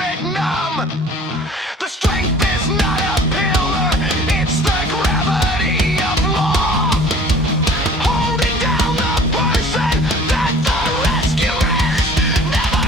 it numb. The strength is not a pillar, it's the gravity of law, holding down the person that the rescuers never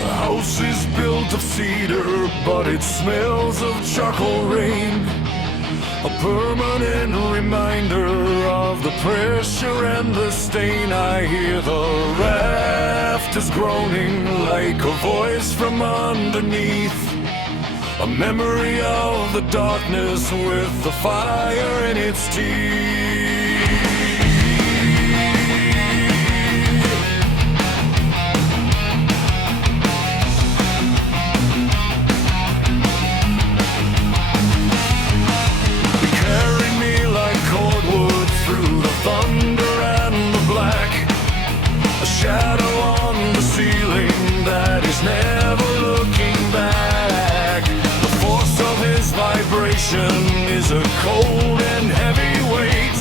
The house is built of cedar, but it smells of charcoal rain. A permanent reminder of the pressure and the stain. I hear the rafters groaning like a voice from underneath. A memory of the darkness with the fire in its teeth. Thunder and the black, a shadow on the ceiling that is never looking back. The force of his vibration is a cold and heavy weight,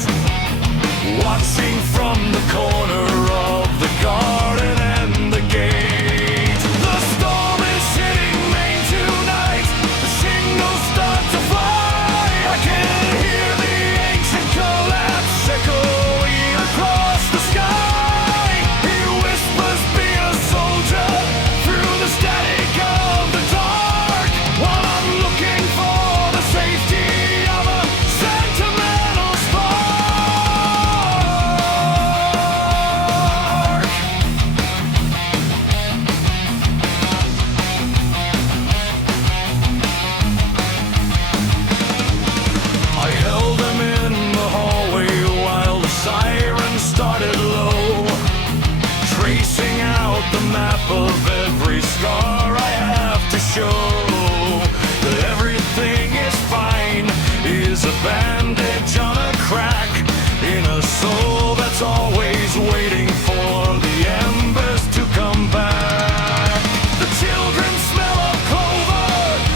watching from the corner of the garden and the gate. The storm is hitting Maine tonight, the shingles start to fly. I can hear the ancient collapse echo across the sky. He whispers, be a soldier, through the static of the dark, while I'm looking for the safety of a sentimental spark. I held him in the hallway while the siren started low, tracing out the map of every scar I have to show. That everything is fine is a bandage on a crack in a soul that's always waiting for the embers to come back. The children smell of clover,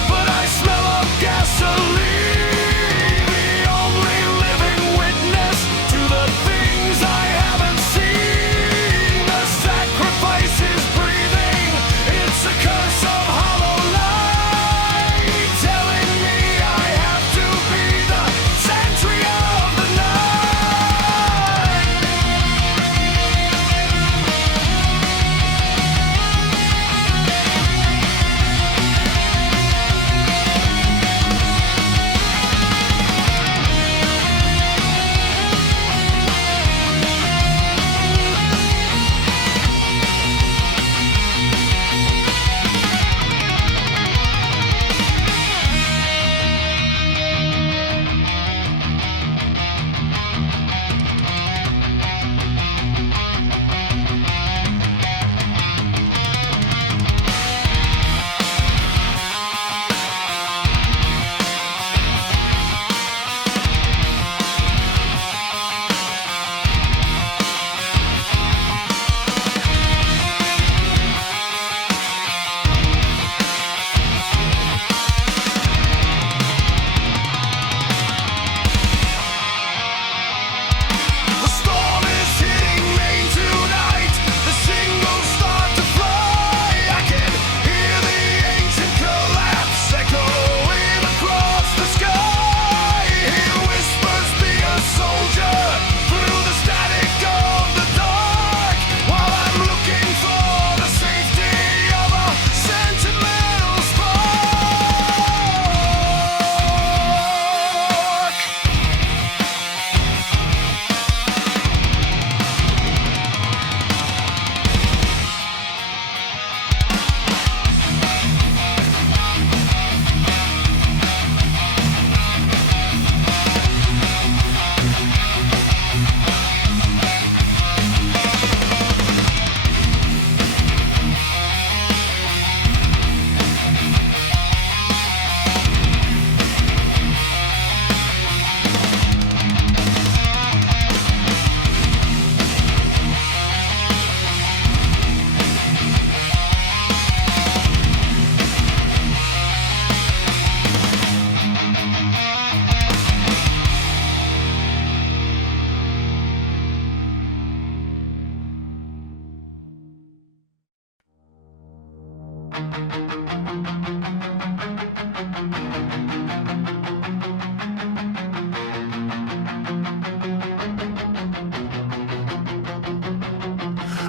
but I smell of gasoline. The only living witness to the things I haven't seen. The sacrifice is breathing, it's a curse of hollow light, telling me I have to be the sentry of the night.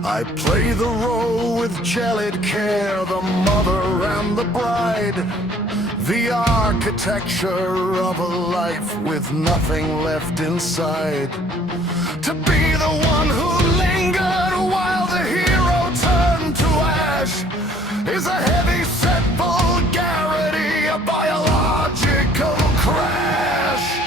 I play the role with gelid care, the mother and the bride, the architecture of a life with nothing left inside. To be the one who lingered while the hero turned to ash is a heavy-set vulgarity, a biological crash.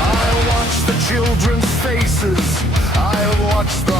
I watch the children's faces, I watch the